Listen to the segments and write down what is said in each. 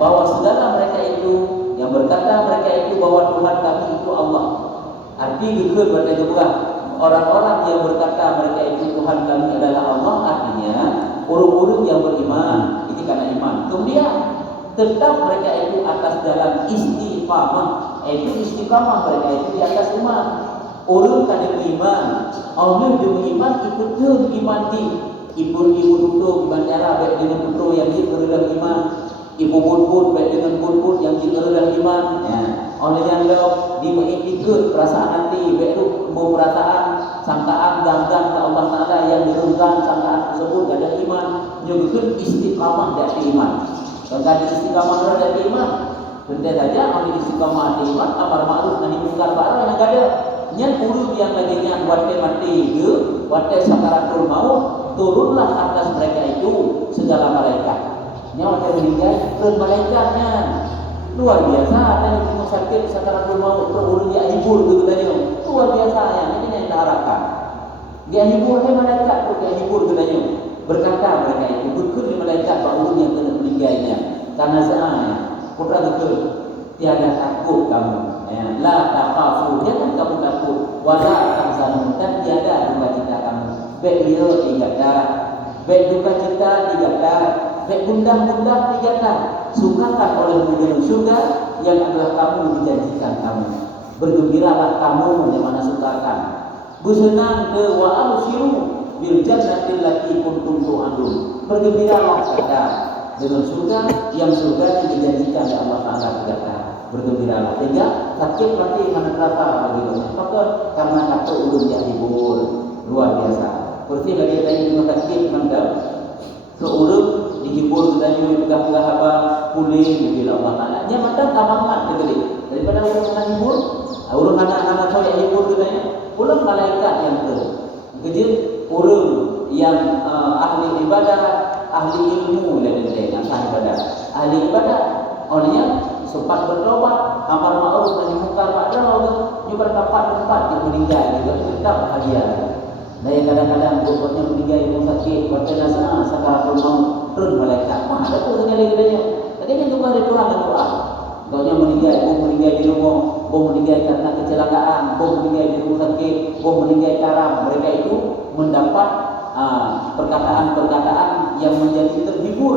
bahwa segala mereka itu yang berkata mereka itu bahwa Tuhan kami itu Allah. Arti dikut berarti bukan orang-orang yang berkata mereka itu Tuhan kami adalah Allah, artinya orang-orang yang beriman ini karena iman. Kemudian tetap mereka itu atas jalan istiqamah, itu istiqamah mereka itu di atas iman. Orang kada beriman, Allah beriman ikutun iman di ibu tutu iman cara baik dengan tutu yang dalam iman, ibu bun baik dengan bun yang dalam iman. Ya. Oleh yang lo ikut perasaan nanti baik itu mau perasaan sangkaan ganggang ke Allah Taala yang dirungkan sangkaan tersebut ada iman, nyebutkan istiqamah dari iman. Kalau tadi istiqamah dari iman, tentu saja oleh istiqamah dari iman amar ma'ruf nahi munkar barang yang ada. Nyan urut yang laginya wate mati itu, wate sakaratul maut, turunlah atas mereka itu segala malaikat. Nya wate meninggal turun malaikatnya. Luar biasa, ada yang rumah sakit sakaratul maut terurut dia hibur gitu tadi. Luar biasa ya, ini yang diharapkan. Dia hibur ke malaikat, dia hibur gitu. Berkata mereka itu berkut malaikat baru yang kena meninggalnya. Karena sebenarnya putra betul tiada takut kamu. Ya, la takhafu, jangan kamu takut. Wala tahzanu, dan tiada duka cita kamu. Baik dia digata, baik duka cita digata, baik gundah-gundah digata. Sukakan oleh menuju surga yang adalah kamu dijanjikan kamu. Bergembiralah kamu yang mana sukakan. Bersenang ke wa abshiru bil jannatil lati kuntum tu'adun. Bergembiralah kata dengan surga yang surga yang dijanjikan oleh Allah Taala kata. Bergembiralah sehingga sakit mati mana terasa begitu. Maka karena kata ulun yang hibur luar biasa. Persi lagi tadi dengan sakit mendap ke ulun dihibur katanya pegang-pegang apa pulih bila Allah Taala. Nya mata kamangan gitu daripada ulun kena hibur, ulun anak-anak saya yang hibur katanya. Ulun malaikat yang kejil ulun yang ahli ibadah, ahli ilmu dan ahli ibadah. Ahli ibadah olehnya sempat bertobat, amar ma'ruf nahi munkar ma'ruf, juga tempat yang meninggal juga tetap bahagia. Nah yang kadang-kadang pokoknya meninggal yang sakit, baca nasa sakaratul maut, turun malaikat. Wah, ada tu sekali gedenya. Katanya juga ada Tuhan dan doa. Kalau meninggal, meninggal di rumah, meninggal karena kecelakaan, meninggal di rumah sakit, meninggal karam, mereka itu mendapat perkataan-perkataan yang menjadi terhibur,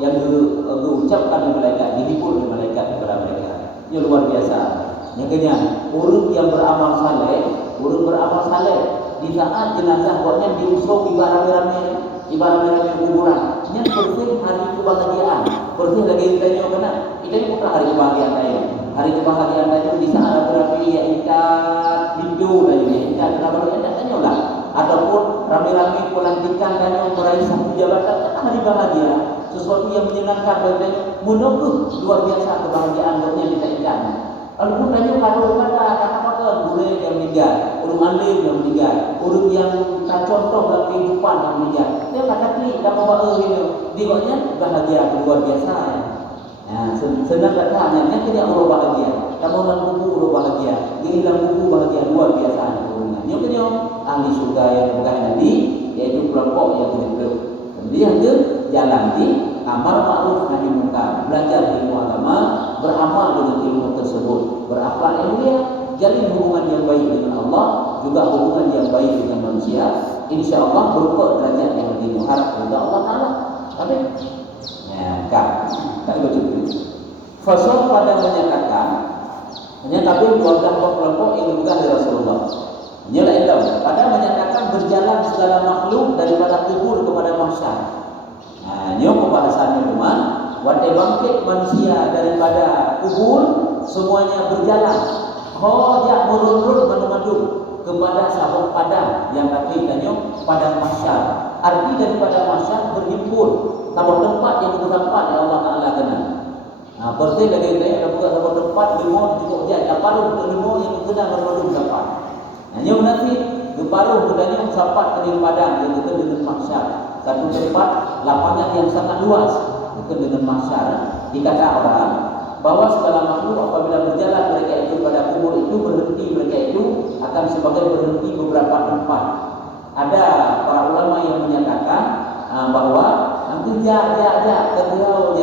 yang diucapkan oleh malaikat, dihibur oleh malaikat kepada mereka. Ini luar biasa. Yang kedua, urut yang beramal saleh, di saat jenazah buatnya diusung ibarat rame-rame kuburan. Nya persis hari kebahagiaan. Persis lagi ditanya kena, ini bukan hari kebahagiaan saya. Hari kebahagiaan saya di saat rame-rame ya ikat hindu dan ya ikat rame-rame tanya lah. Ataupun rame-rame pelantikan dan meraih satu jabatan, kan hari bahagia. Sesuatu yang menyenangkan dan menunggu luar biasa kebahagiaan yang dikaitkan. Walaupun tanya kalau kata boleh yang meninggal, orang alim yang meninggal, orang yang tak contoh dalam kehidupan yang meninggal. Dia kata klik dah bawa itu, dia bahagia luar biasa. Ya, senang katanya, yang tidak orang bahagia. Kamu orang buku orang bahagia, dia hilang buku bahagia luar biasa. Yang kedua ahli surga yang bukan nanti, yaitu kelompok yang hidup. Kemudian ke jalan di amar ma'ruf nahi munkar, belajar ilmu agama, beramal dengan ilmu tersebut, berakhlak yang mulia, jalin hubungan yang baik dengan Allah, juga hubungan yang baik dengan manusia. Insya Allah berupa derajat yang lebih muharap kepada Allah Taala. Tapi ya tak begitu. Fasal pada menyatakan hanya tapi kelompok yang juga dari Rasulullah. Nyalah itu pada menyatakan berjalan segala makhluk daripada kubur kepada mahsyar. Nah, ini pembahasannya teman. Watai bangkit manusia daripada kubur semuanya berjalan. Hojak merun-run madu-madu kepada sahabat padang yang kaki tanya padang mahsyar. Arti daripada mahsyar berhimpun sahabat tempat yang bertempat yang Allah Taala kenal. Nah, berarti lagi tanya ada bukan sahabat tempat demo cukup jadi apa lu demo yang kenal madu tempat. Hanya nanti geparuh budanya sampai ke padang yang dekat dengan mahsyar. Satu tempat lapangan yang sangat luas dekat dengan mahsyar. Dikata orang bahwa segala makhluk apabila berjalan mereka itu pada kubur itu berhenti, mereka itu akan sebagai berhenti beberapa tempat. Ada para ulama yang menyatakan bahwa nanti ja ketua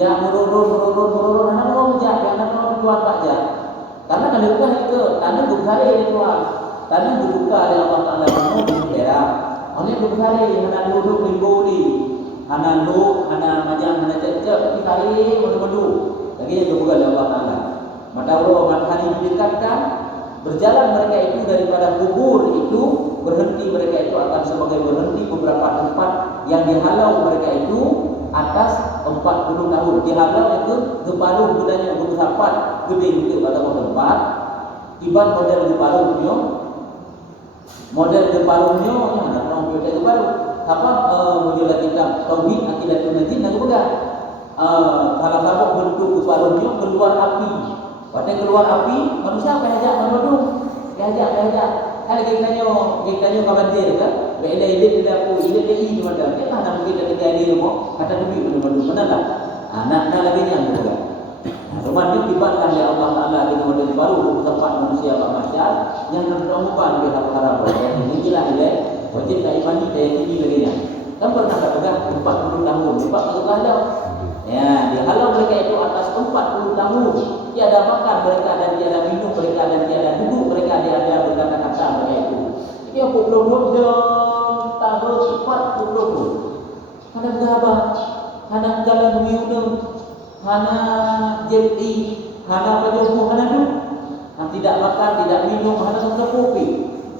ya mururun anak orang jak anak orang tuan pak jak karena kalau bukan itu tanah bukhari itu tuan tanah dibuka oleh Allah Taala kamu di daerah oleh bukhari anak duduk minggu ni anak lu anak macam anak cecek bukhari madu lagi yang dibuka oleh Allah Taala mata Allah matahari didekatkan berjalan mereka itu daripada kubur itu berhenti mereka itu akan sebagai berhenti beberapa tempat yang dihalau mereka itu atas 40 tahun dihalau itu geparuh budanya bersapat gede juga pada tempat tiba model geparuhnya yang ada orang model geparuh apa model kitab tauhid akidatul najin dan juga salah satu bentuk geparuhnya keluar api pada keluar api manusia apa ajak madu ajak kalau kita tanya kawan dia kan bila dia aku dia ini macam kita nak mungkin ada dia mau kata demi benar benar lah anak lagi yang juga rumah ini tibakan oleh Allah Taala di model baru tempat manusia Pak Masyar yang berdoa di harap ini gila dia wajib tak imani dia ini lagi nya kan pernah kata 40 tahun 40 tahun ya dihalau mereka itu atas 40 tahun tiada makan mereka dan tiada minum mereka dan tiada duduk mereka tiada berkata-kata mereka itu dia belum tahun 40 ada berapa ada jalan wiudeng hana jeti hana pajomu hana du tidak makan tidak minum hana sudah kopi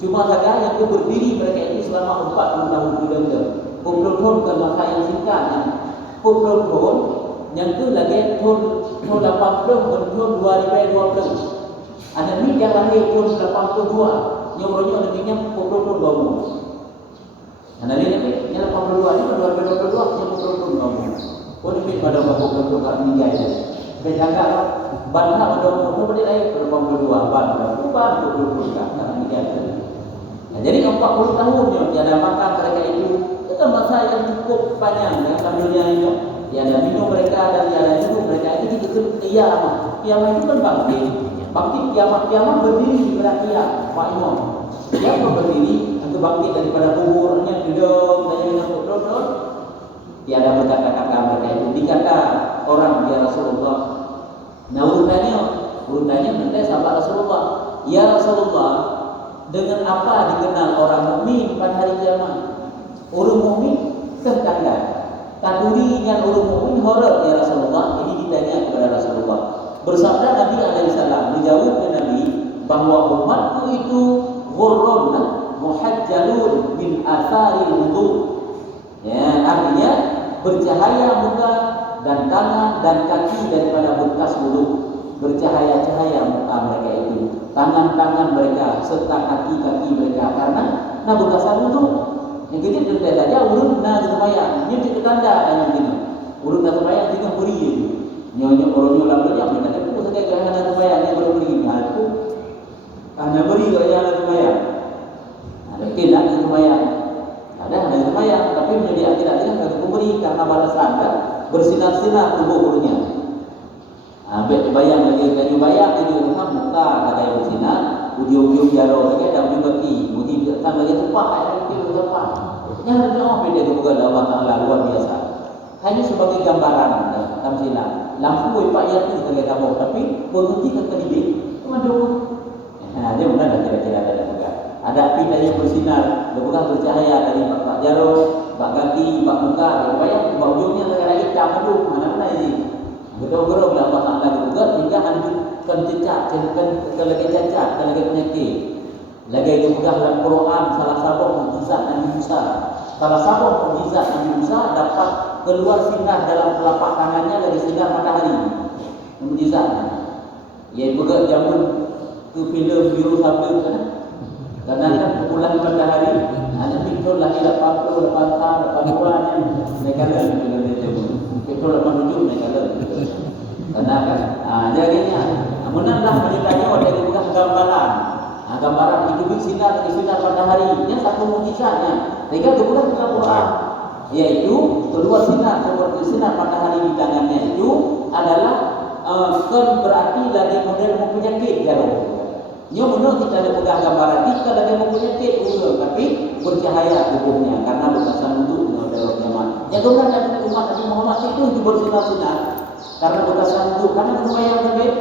cuma saja yang itu berdiri mereka itu selama 40 tahun sudah tahun ke masa yang singkat 40 tahun yang itu lagi tahun 80 dan tahun 2020 ada ni yang lahir tahun 82 yang orangnya ada minyak 40 tahun baru ada ni yang 82 ni 2022 yang 40 tahun baru pun ini pada waktu kat minyak itu saya jaga banyak pada umur pada lahir 82 ban 20 kat minyak itu jadi 40 tahunnya tiada makan mereka itu masa yang cukup panjang dengan sambilnya itu tiada minum mereka dan tiada hidup mereka itu kiamat itu kan bangkit kiamat berdiri di belakang Pak Imam dia berdiri untuk bangkit daripada kuburnya duduk dengan duduk tiada berkata-kata mereka itu dikata orang ya Rasulullah nah urutannya nanti sahabat Rasulullah ya Rasulullah dengan apa dikenal orang mukmin pada hari kiamat orang mukmin tertanda kaduri yang orang mukmin horor ya Rasulullah ini ditanya kepada Rasulullah bersabda Nabi alaihissalam menjawab ke Nabi bahwa umatku itu ghurrun muhajjalun min atharil wudu ya artinya bercahaya muka dan tangan dan kaki daripada bekas wudu bercahaya-cahaya muka mereka itu tangan-tangan mereka serta kaki-kaki mereka karena bekasan wudu yang kita tentu saja urut nak sembahyang. Ini kita tanda yang ini. Urut nak sembahyang kita beri itu. Nyonya orangnya lalu yang kita itu saja kerana nak sembahyang yang baru beri ini. Aku karena beri kerana nak sembahyang. Ada tidak sembahyang. Ada sembahyang tapi menjadi tidak kita beri karena balasan kan bersinar-sinar tubuh gurunya. Bayang lagi kayu bayang itu muka ada yang bersinar. Ujung-ujung jaro saja dan juga ki mudi tak lagi tempat ada itu tempat yang ada beda juga Allah Taala luar biasa hanya sebagai gambaran tamsilan lampu pak ya itu sebagai gambar tapi berhenti ke kedip madu dia benar dah kira-kira ada juga ada api yang bersinar bukan bercahaya dari pak jaro pak kaki pak muka bayang ujungnya negara hitam madu mana ini betul-betul Allah Taala juga hingga hancurkan cecak lagi cacat lagi penyakit lagi juga dalam Quran salah satu mukjizat Nabi Musa dapat keluar sinar dalam telapak tangannya dari sinar matahari mukjizatnya ia juga jamun tu filem biru sabit kan karena kan pukulan matahari ada pintu lagi 80 tahun 82 mereka dah pintu 87 mereka dah karena kan jadinya menambah menitanya pada bukan gambaran itu sinar matahari ini satu mukjizatnya sehingga kemudian kita Quran yaitu keluar sinar seperti sinar matahari di tangannya itu adalah kan berarti lagi model penyakit ya nyo menurut kita ada pegang gambaran kita lagi penyakit tapi bercahaya tubuhnya karena bekasan untuk dalam zaman yang kemudian umat Nabi Muhammad itu bersinar-sinar karena bekas santu, karena berbayar lebih.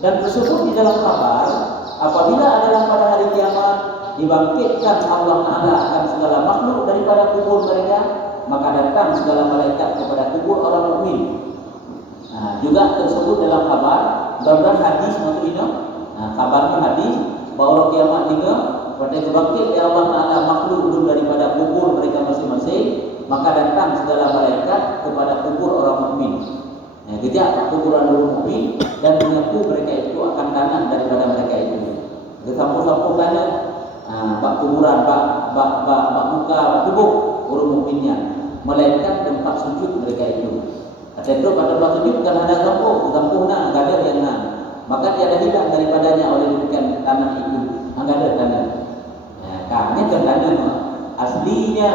Dan tersebut di dalam kabar, apabila adalah pada hari kiamat dibangkitkan Allah Ta'ala akan segala makhluk daripada kubur mereka, maka datang segala malaikat kepada kubur orang mukmin. Juga tersebut dalam kabar, beberapa hadis masuk ini. Kabarnya hadis bahwa kiamat juga pada dibangkit oleh Allah Ta'ala makhluk daripada kubur mereka masing-masing, maka datang segala malaikat kepada kubur orang mukmin. Kejap kuburan orang mukmin dan mengaku mereka itu akan tanah daripada mereka itu. Sampo-sampo tanah, bak kuburan, bak muka, bak tubuh orang mukminnya, melainkan tempat sujud mereka itu. Ada pada tempat sujud kan ada sampo na, ada yang na. Maka tiada hilang daripadanya oleh demikian tanah itu. Enggak ada tanah. Kami tanah aslinya.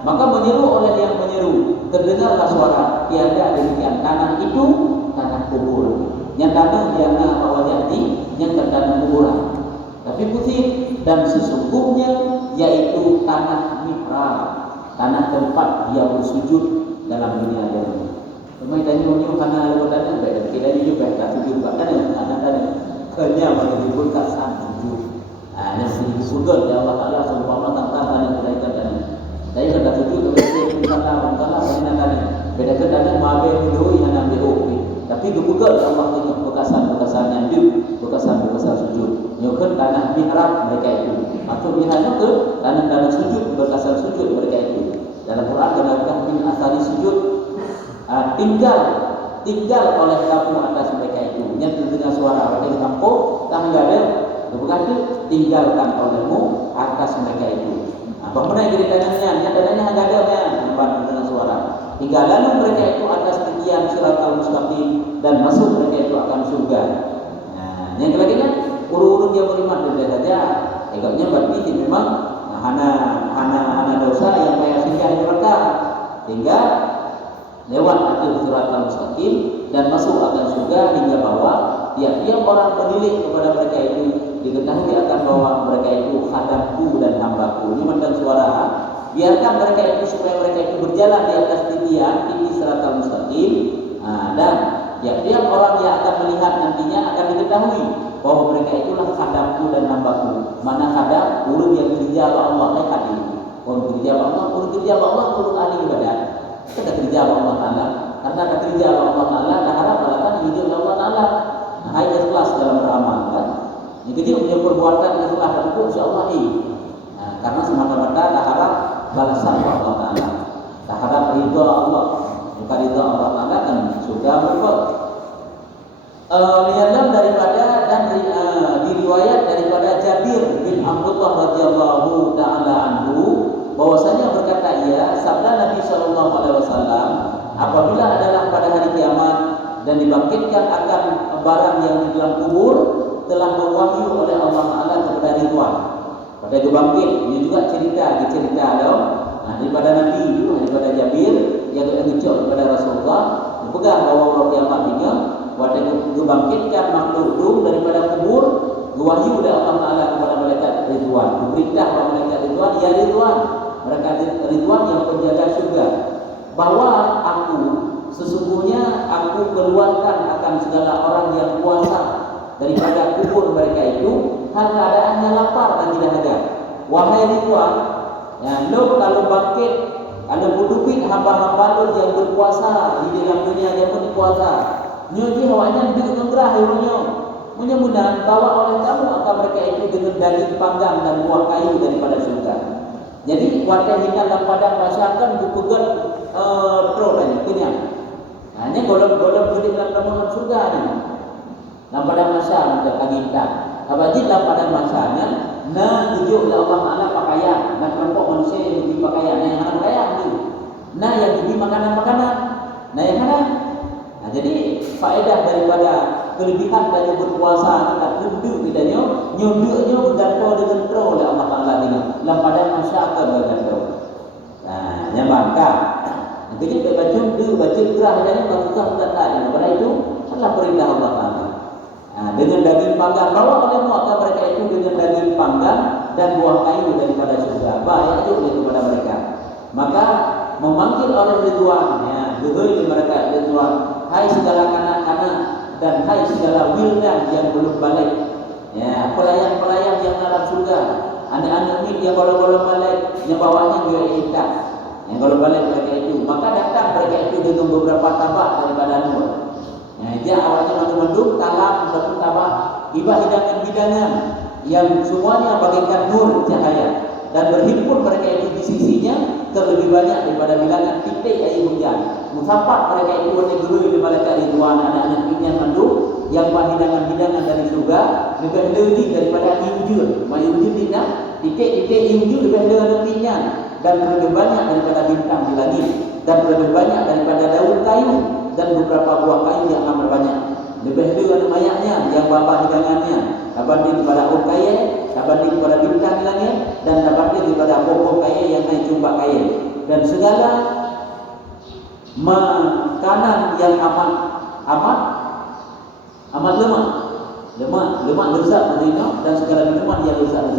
Maka menyeru oleh yang menyeru, terdengarlah suara, tiada demikian tanah itu tanah kubur. Yang tanah yang bahwa jadi yang tanah kuburan. Tapi putih dan sesungguhnya yaitu tanah mihrab, tanah tempat dia bersujud dalam dunia ini. Memang tadi menyu karena lewat tanah baik kita juga tak sujud bahkan tanah kerja bagi dibuka sujud. Yang disebut ya Allah Taala seumpama tanah kebaikan tadi. Saya kata sujud kepada Allah Taala beda kadang mabe dulu yang ambil tapi gebugal Allah dengan bekasan-bekasan yang bekasan sujud. Nyokon tanah mihrab mereka itu. Atau mihrabnya ke tanah sujud, bekasan sujud mereka itu. Dalam Quran katakan min asali sujud tinggal oleh kamu atas mereka itu. Yang dengan suara orang di kampung tak ada berkata tinggalkan olehmu atas mereka itu. Bangunan yang ditanamnya, yang tanahnya agak ada yang dengan suara. Hingga lalu mereka itu atas kegiatan siratal mustaqim dan masuk mereka itu akan surga. Yang ketiga urut-urut dia beriman dan saja. Egoknya berarti memang hana dosa yang kayak singgah di neraka. Hingga lewat akhir siratal mustaqim dan masuk akan surga hingga bawah. Tiap-tiap orang penilik kepada mereka itu diketahui akan bahwa mereka itu hadamku dan hambaku. Ini mendengar suara. Biarkan mereka itu supaya mereka itu berjalan di atas titian tinggi siratal mustaqim. Dan tiap-tiap orang yang akan melihat nantinya akan diketahui bahwa mereka itulah hadamku dan hambaku. Mana hadam? Urut yang kerja Allah hadir. Urut kerja Allah, urut ahli ibadat. Kita kerja Allah Taala. Karena ada kerja Allah Taala, dah harap balakan hidup Allah Taala. Hai ikhlas dalam beramal kan. Yang kecil punya perbuatan ikhlas dan itu insyaallah karena semata-mata dah harap balasan Allah Taala. Dah harap ridha Allah. Bukan ridha Allah Taala kan sudah berbuat. Lihatlah daripada dan diriwayat daripada Jabir bin Abdullah radhiyallahu taala anhu bahwasanya berkata ia sabda Nabi sallallahu alaihi wasallam apabila adalah pada hari kiamat dan dibangkitkan akan barang yang di dalam kubur telah berwahyu oleh Allah Taala kepada Ridwan. Pada kebangkit ini juga cerita dong. Daripada Nabi itu daripada Jabir yang dicok kepada Rasulullah dipegang bahwa orang kiamat ini pada dibangkitkan makhluk daripada kubur berwahyu oleh Allah Taala kepada malaikat Ridwan. Diberitahu kepada malaikat Ridwan, ya Ridwan, mereka Ridwan yang penjaga surga, bahwa aku sesungguhnya aku keluarkan akan segala orang yang puasa daripada kubur mereka itu hal keadaannya lapar dan tidak ada. Wahai Ridwan, lo kalau bangkit ada berdupit hamba-hamba lo yang berpuasa di dalam dunia yang pun puasa. Nyoji hawanya lebih kegerah hurunyo. Mudah-mudahan bawa oleh kamu akan mereka itu dengan daging panggang dan buah kayu daripada surga. Jadi wadah hina dalam padang masyarakat berpegat terus tadi kenyang. Hanya golong-golong gede dalam tamuan surga ni. Dalam padang masyarakat ada agita. Abadi dalam padang masanya na tujuh oleh Allah Taala pakaian, na kelompok manusia yang diberi pakaian, yang mana pakaian tu. Nah yang diberi makanan-makanan. Nah yang mana? Jadi faedah daripada kelebihan dari berpuasa kita tundu kitanya nyunduknya bergantung dengan terus oleh Allah Taala ini dalam pada masyarakat bergantung. Yang bangka jadi baca gerah jadi maksudnya tidak tadi pada itu adalah perintah Allah Taala. Dengan daging panggang bawa oleh mereka mereka itu dengan daging panggang dan buah kayu daripada surga baik itu kepada mereka. Maka memanggil oleh Ridwan ya, mereka Ridwan, hai segala kanak anak-anak dan hai segala wildan yang belum balik. Ya, pelayan-pelayan yang dalam surga, anak-anak ini yang kalau balik, yang bawahnya juga ikat. Yang kalau balik mereka itu, maka datang mereka itu dengan beberapa tabak daripada nur. Ya, dia awalnya mendung, talam, satu tabak, iba hidangan-hidangan yang semuanya bagaikan nur cahaya, dan berhimpun mereka itu di sisinya terlebih banyak daripada bilangan titik air hujan. Musafat mereka itu warna guru di malaikat ridwan, anak-anak ini yang mendung, yang hidangan-hidangan dari surga lebih lebih daripada injil. Injil tidak titik-titik injil lebih dengan minyak, dan lebih banyak daripada bintang di langit, dan lebih banyak daripada daun kayu dan beberapa buah kayu yang amat banyak. Lebih dengan mayatnya yang bapa hidangannya, berbanding kepada orang kaya, berbanding kepada bintang di langit, dan berbanding kepada pokok kaya yang naik jumpa kaya, dan segala makanan yang amat lemak lezat berzina, dan segala minuman yang lezat.